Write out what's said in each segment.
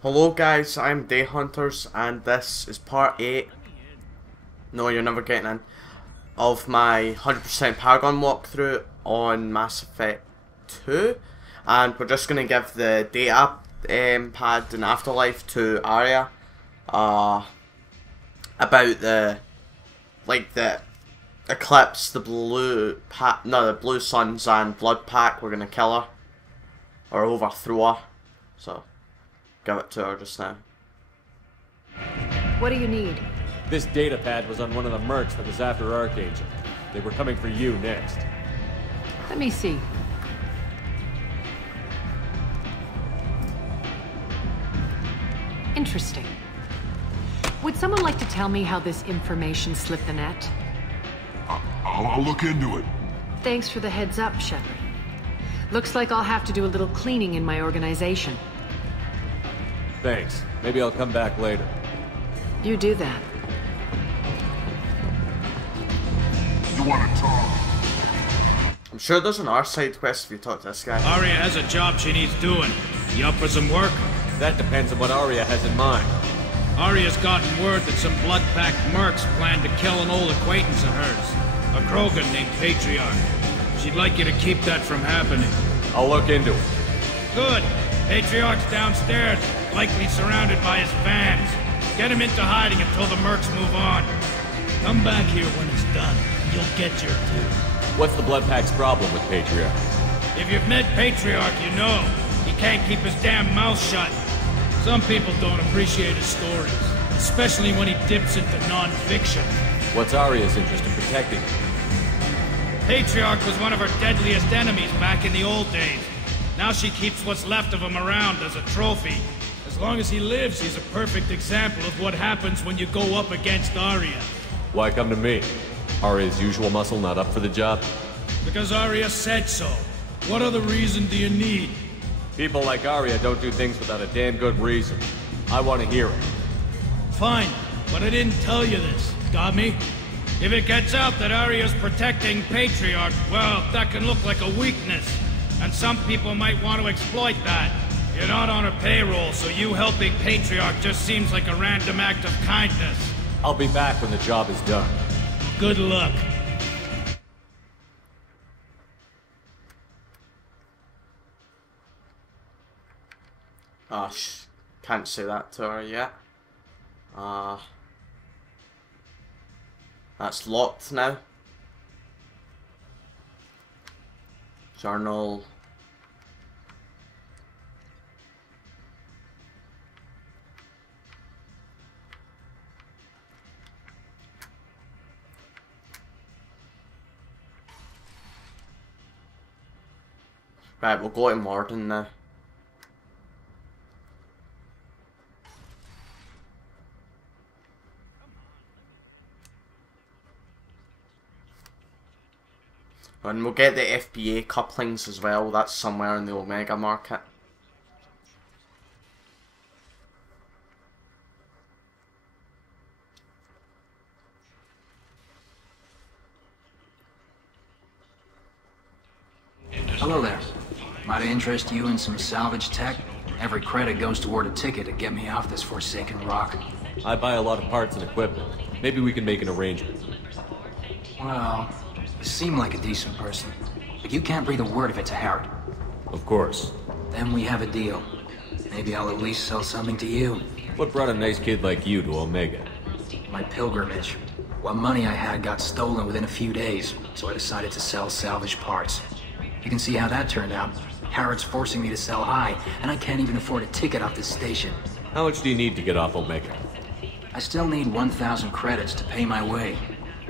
Hello guys, I'm Day Hunters and this is part 8, no you're never getting in, of my 100% Paragon walkthrough on Mass Effect 2, and we're just going to give the data pad and Afterlife to Arya about the Eclipse, the Blue Suns and Blood Pack. We're going to kill her or overthrow her, so give it to her just now. What do you need? This data pad was on one of the mercs that was after Archangel. They were coming for you next. Let me see. Interesting. Would someone like to tell me how this information slipped the net? I'll look into it. Thanks for the heads up, Shepard. Looks like I'll have to do a little cleaning in my organization. Thanks. Maybe I'll come back later. You do that. You want to talk? I'm sure there's an R-side quest if you talk to this guy. Arya has a job she needs doing. You up for some work? That depends on what Arya has in mind. Arya's gotten word that some blood-packed mercs plan to kill an old acquaintance of hers. A Krogan named Patriarch. She'd like you to keep that from happening. I'll look into it. Good. Patriarch's downstairs, likely surrounded by his fans. Get him into hiding until the mercs move on. Come back here when it's done. You'll get your due. What's the Blood Pack's problem with Patriarch? If you've met Patriarch, you know. He can't keep his damn mouth shut. Some people don't appreciate his stories, especially when he dips into non-fiction. What's Arya's interest in protecting him? Patriarch was one of her deadliest enemies back in the old days. Now she keeps what's left of him around as a trophy. As long as he lives, he's a perfect example of what happens when you go up against Arya. Why come to me? Arya's usual muscle not up for the job? Because Arya said so. What other reason do you need? People like Arya don't do things without a damn good reason. I want to hear it. Fine, but I didn't tell you this. Got me? If it gets out that Arya's protecting Patriarch, well, that can look like a weakness. And some people might want to exploit that. You're not on her payroll, so you helping Patriarch just seems like a random act of kindness. I'll be back when the job is done. Good luck. Oh, can't say that to her yet. That's locked now. Journal. Right, we'll go to Morden now. And we'll get the FBA couplings as well, that's somewhere in the Omega market. Hello there. Might I interest you in some salvage tech? Every credit goes toward a ticket to get me off this forsaken rock. I buy a lot of parts and equipment. Maybe we can make an arrangement. Well, you seem like a decent person, but you can't breathe a word of it to Harrod. Of course. Then we have a deal. Maybe I'll at least sell something to you. What brought a nice kid like you to Omega? My pilgrimage. What money I had got stolen within a few days, so I decided to sell salvage parts. You can see how that turned out. Harrod's forcing me to sell high, and I can't even afford a ticket off this station. How much do you need to get off Omega? I still need 1,000 credits to pay my way,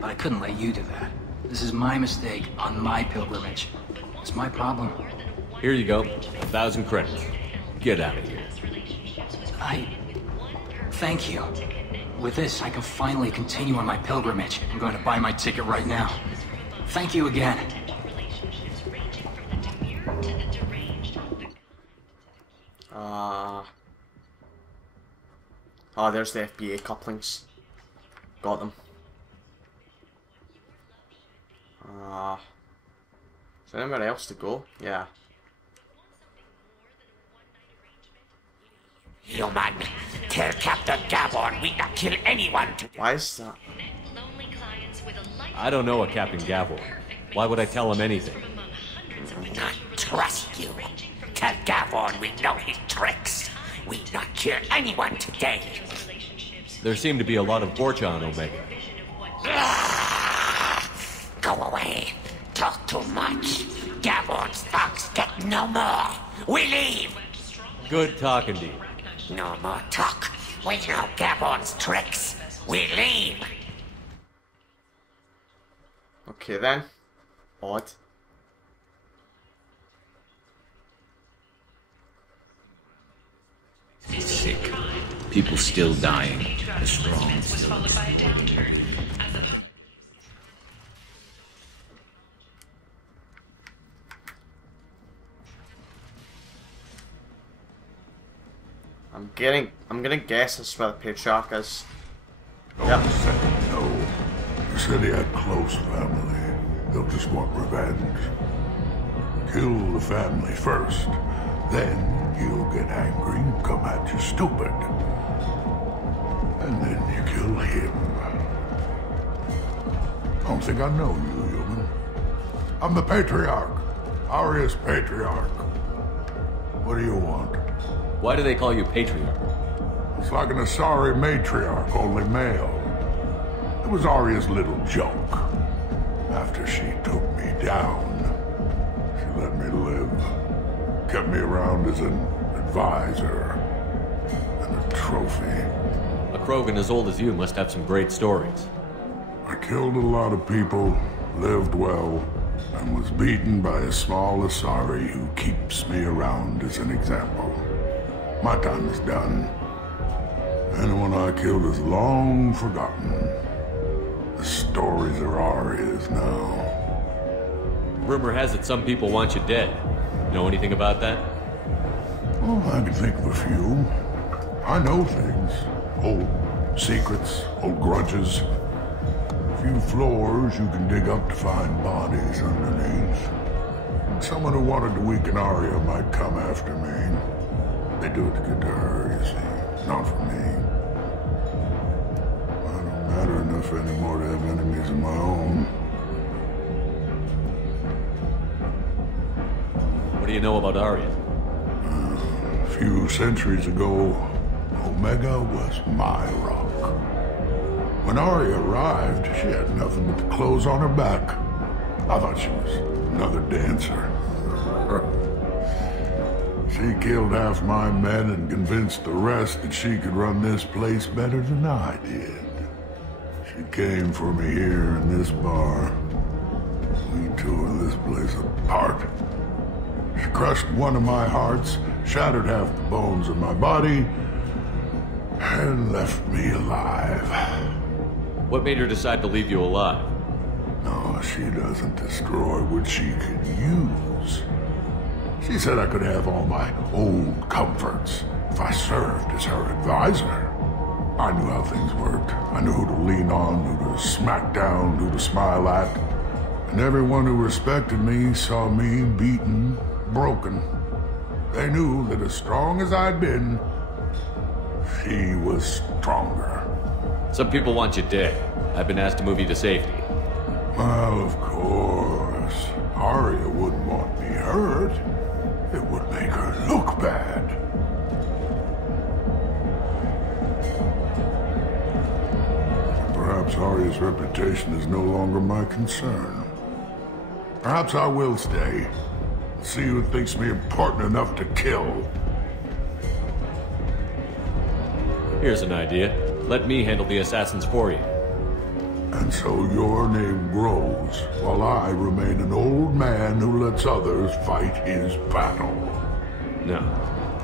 but I couldn't let you do that. This is my mistake on my pilgrimage. It's my problem. Here you go. 1,000 credits. Get out of here. Thank you. With this, I can finally continue on my pilgrimage. I'm going to buy my ticket right now. Thank you again. Oh, there's the FBA couplings. Got them. Is there anywhere else to go? Yeah. Human, tell Captain Gabon we not kill anyone today. Why is that? I don't know a Captain Gavor. Why would I tell him anything? We not trust you. Tell Gabon we know his tricks. We not kill anyone today. There seem to be a lot of Borcha on Omega. Go away. Talk too much. Gabon's thugs get no more. We leave. Good talking to you. No more talk. We know Gabon's tricks. We leave. Okay then. Odd. Sick. People still dying. The strong still. I'm gonna guess this is where the Patriarch is. Don't say no. You said he had close family. They'll just want revenge. Kill the family first. Then he'll get angry and come at you stupid. And then you kill him. I don't think I know you, human. I'm the Patriarch. Arius Patriarch. What do you want? Why do they call you Patriarch? It's like an Asari matriarch, only male. It was Arya's little joke. After she took me down, she let me live. Kept me around as an advisor and a trophy. A Krogan as old as you must have some great stories. I killed a lot of people, lived well, and was beaten by a small Asari who keeps me around as an example. My time is done. Anyone I killed is long forgotten. The stories are Arya's now. Rumor has it some people want you dead. Know anything about that? Oh, I can think of a few. I know things. Old secrets, old grudges. A few floors you can dig up to find bodies underneath. Someone who wanted to weaken Arya might come after me. They do it to get to her, you see. Not for me. I don't matter enough anymore to have enemies of my own. What do you know about Arya? A few centuries ago, Omega was my rock. When Arya arrived, she had nothing but the clothes on her back. I thought she was another dancer. She killed half my men and convinced the rest that she could run this place better than I did. She came for me here in this bar. We tore this place apart. She crushed one of my hearts, shattered half the bones of my body, and left me alive. What made her decide to leave you alive? No, she doesn't destroy what she could use. She said I could have all my old comforts if I served as her advisor. I knew how things worked. I knew who to lean on, who to smack down, who to smile at. And everyone who respected me saw me beaten, broken. They knew that as strong as I'd been, she was stronger. Some people want you dead. I've been asked to move you to safety. Well, of course. Arya wouldn't want me hurt. It would make her look bad. Perhaps Arya's reputation is no longer my concern. Perhaps I will stay. See who thinks me important enough to kill. Here's an idea. Let me handle the assassins for you. And so your name grows, while I remain an old man who lets others fight his battle. No.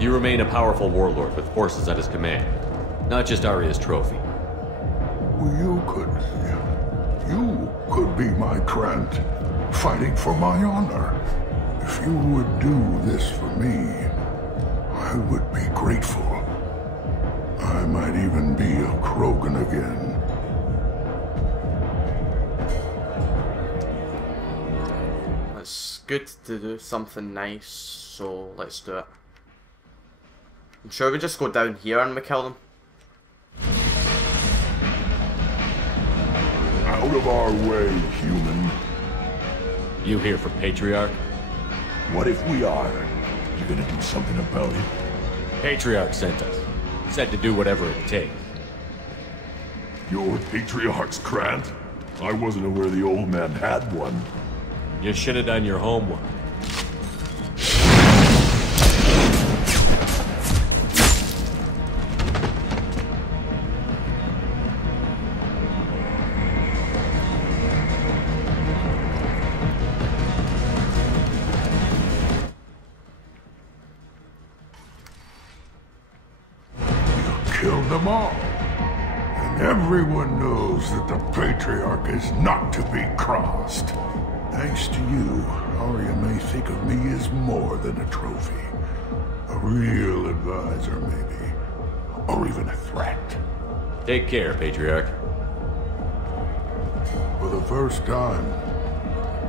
You remain a powerful warlord with forces at his command. Not just Arya's trophy. Well, you could be my Trent, fighting for my honor. If you would do this for me, I would be grateful. I might even be a Krogan again. It's good to do something nice, so let's do it. I'm sure we just go down here and we kill them. Out of our way, human. You here for Patriarch? What if we are? You gonna do something about it? Patriarch sent us. Said to do whatever it takes. Your Patriarch's Grant? I wasn't aware the old man had one. You should have done your homework. Killed them all. And everyone knows that the Patriarch is not to be crossed. Thanks to you, Arya may think of me as more than a trophy. A real advisor, maybe. Or even a threat. Take care, Patriarch. For the first time,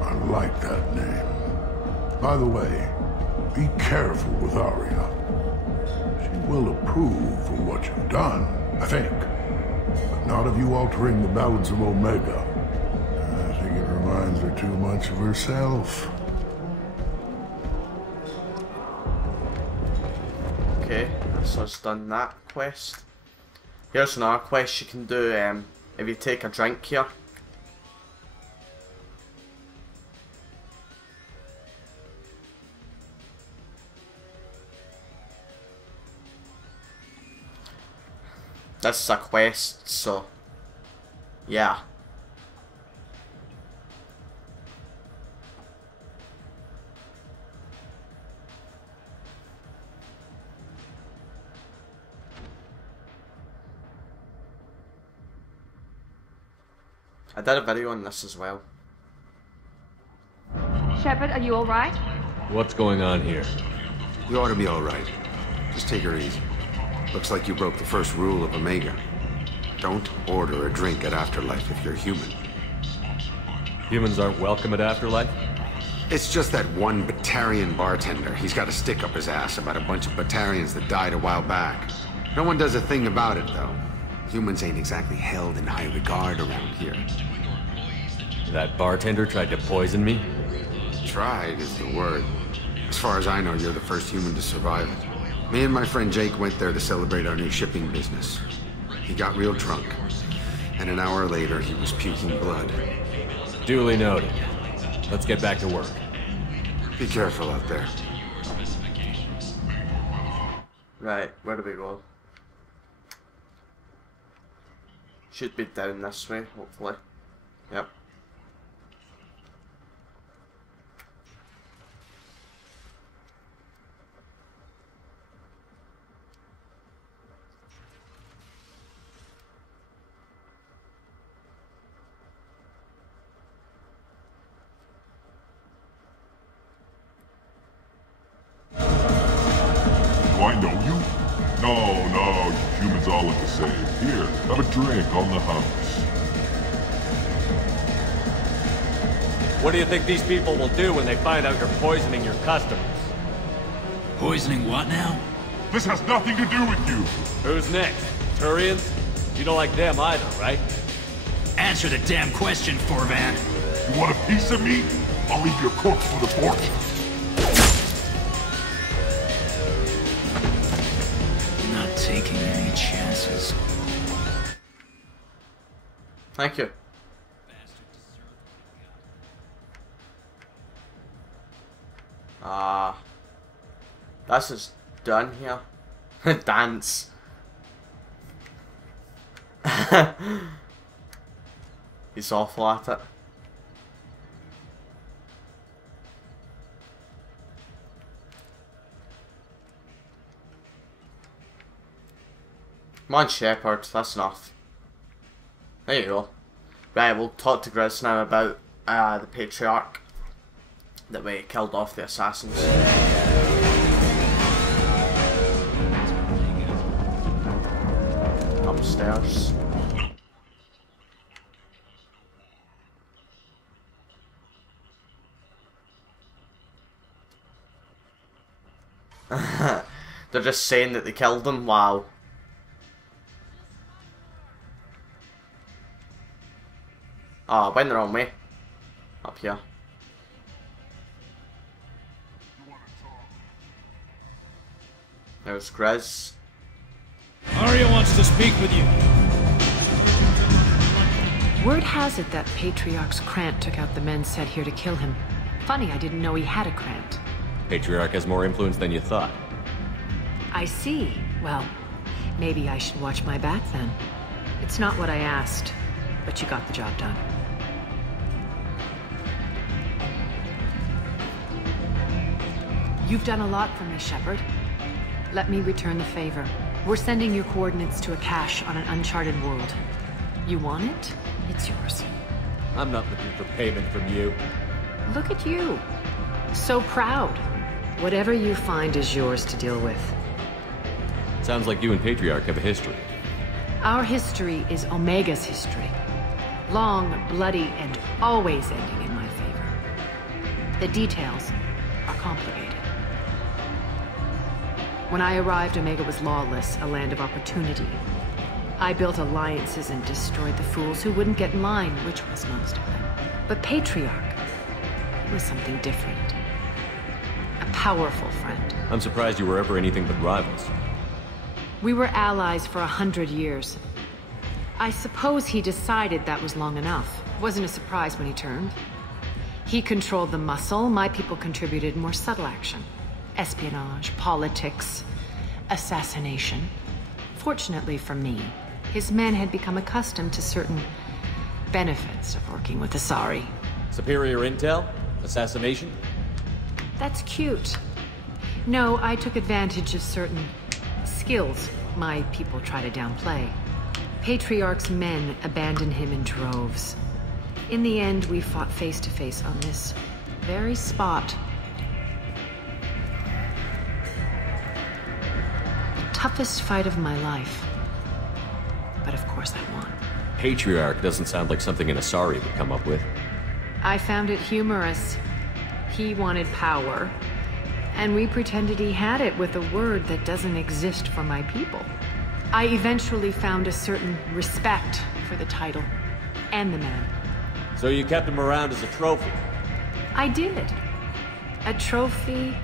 I like that name. By the way, be careful with Arya. She will approve of what you've done, I think. But not of you altering the balance of Omega. I think it reminds her too much of herself. Okay, so it's done that quest. Here's another quest you can do if you take a drink here. This is a quest, so yeah. I did a video on this as well. Shepard, are you alright? What's going on here? You ought to be all right. Just take her easy. Looks like you broke the first rule of Omega. Don't order a drink at Afterlife if you're human. Humans aren't welcome at Afterlife? It's just that one Batarian bartender. He's got a stick up his ass about a bunch of Batarians that died a while back. No one does a thing about it, though. Humans ain't exactly held in high regard around here. That bartender tried to poison me? Tried is the word. As far as I know, you're the first human to survive it. Me and my friend Jake went there to celebrate our new shipping business. He got real drunk, and an hour later he was puking blood. Duly noted. Let's get back to work. Be careful out there. Right, where do we go? Should be down this way, hopefully. Yep. Do I know you? No, you humans all look the same. Here, have a drink on the house. What do you think these people will do when they find out you're poisoning your customers? Poisoning what now? This has nothing to do with you. Who's next? Turians? You don't like them either, right? Answer the damn question, Forvan. You want a piece of me? I'll leave your corpse for the fortune. Not taking any chances. Thank you. This is done here. Dance. He's awful at it. Come on, Shepard, that's enough. There you go. Right, we'll talk to Grizz now about the Patriarch that we killed off the assassins. Upstairs. They're just saying that they killed him. Wow. Oh, I went the wrong way. Up here. There's Grizz. Arya wants to speak with you. Word has it that Patriarch's Krant took out the men sent here to kill him. Funny, I didn't know he had a Krant. Patriarch has more influence than you thought. I see. Well, maybe I should watch my back then. It's not what I asked, but you got the job done. You've done a lot for me, Shepard. Let me return the favor. We're sending your coordinates to a cache on an uncharted world. You want it? It's yours. I'm not looking for payment from you. Look at you. So proud. Whatever you find is yours to deal with. Sounds like you and Patriarch have a history. Our history is Omega's history. Long, bloody, and always ending in my favor. The details are complicated. When I arrived, Omega was lawless, a land of opportunity. I built alliances and destroyed the fools who wouldn't get in line, which was most of them. But Patriarch was something different. A powerful friend. I'm surprised you were ever anything but rivals. We were allies for 100 years. I suppose he decided that was long enough. Wasn't a surprise when he turned. He controlled the muscle, my people contributed more subtle action. Espionage, politics, assassination. Fortunately for me, his men had become accustomed to certain benefits of working with Asari. Superior intel? Assassination? That's cute. No, I took advantage of certain skills my people try to downplay. Patriarch's men abandoned him in droves. In the end, we fought face to face on this very spot. Toughest fight of my life. But of course I won. Patriarch doesn't sound like something an Asari would come up with. I found it humorous. He wanted power, and we pretended he had it with a word that doesn't exist for my people. I eventually found a certain respect for the title and the man. So you kept him around as a trophy? I did. A trophy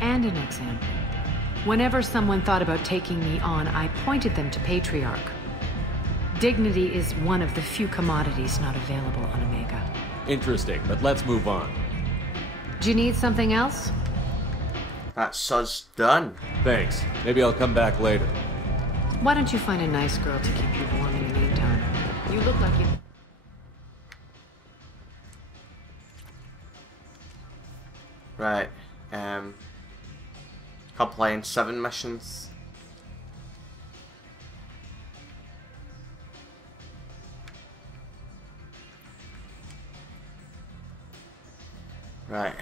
and an example. Whenever someone thought about taking me on, I pointed them to Patriarch. Dignity is one of the few commodities not available on Omega. Interesting, but let's move on. Do you need something else? That's us done. Thanks. Maybe I'll come back later. Why don't you find a nice girl to keep you warm in the meantime? You look like you... Right. Complying 7 missions. Right.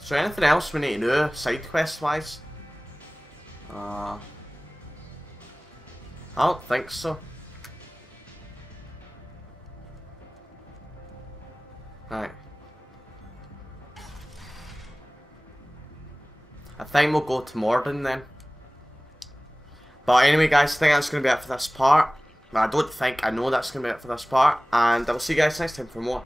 Is there anything else we need to do, side quest wise? I don't think so. Right. I think we'll go to Morden then. But anyway guys, I think that's going to be it for this part. Well, I don't think, I know that's going to be it for this part. And I will see you guys next time for more.